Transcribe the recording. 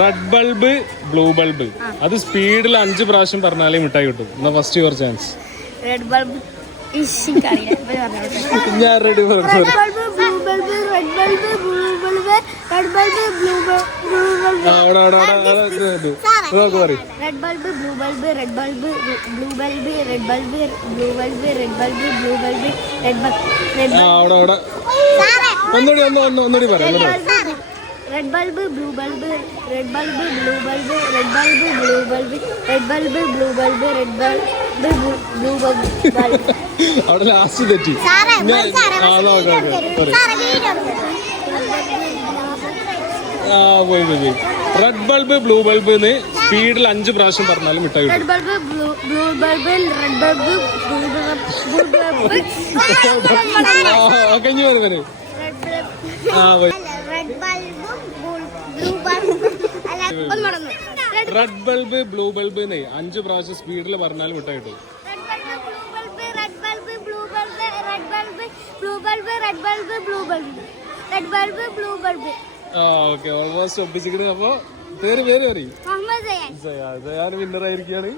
Red bulb blue bulb അത് സ്പീഡിൽ 5 പ്രാവശ്യം പറഞ്ഞാലേ മിഠായി കിട്ടും. എന്നാ first your chance. Red bulb ഞാൻ റെഡി പറഞ്ഞു. ഒന്നുകൂടി പറയാം. Red bulb, blue bulb, red bulb, blue bulb, red bulb, blue bulb, red bulb, blue bulb, red bulb, blue bulb. അവിടെ ലാസ്റ്റ് തെറ്റി. പോയി. റെഡ് ബൾബ് ബ്ലൂ ബൾബ് സ്പീഡിൽ 5 പ്രാവശ്യം പറഞ്ഞാലും മിഠായി കിട്ടും. Red bulb, blue bulb, red bulb, blue bulb. കഴിഞ്ഞു വരെ. റെഡ് ബൾബ് ബ്ലൂ ബൾബ് 5 പ്രാവശ്യം സ്പീഡിൽ പറഞ്ഞാലും മിഠായി കിട്ടും. ഓക്കെ ഓൾമോസ്റ്റ് ഒപ്പിച്ചിട്ട്. അപ്പൊ പേര് പറയും. ഞാൻ വിന്നർ ആയിരിക്കാണ്.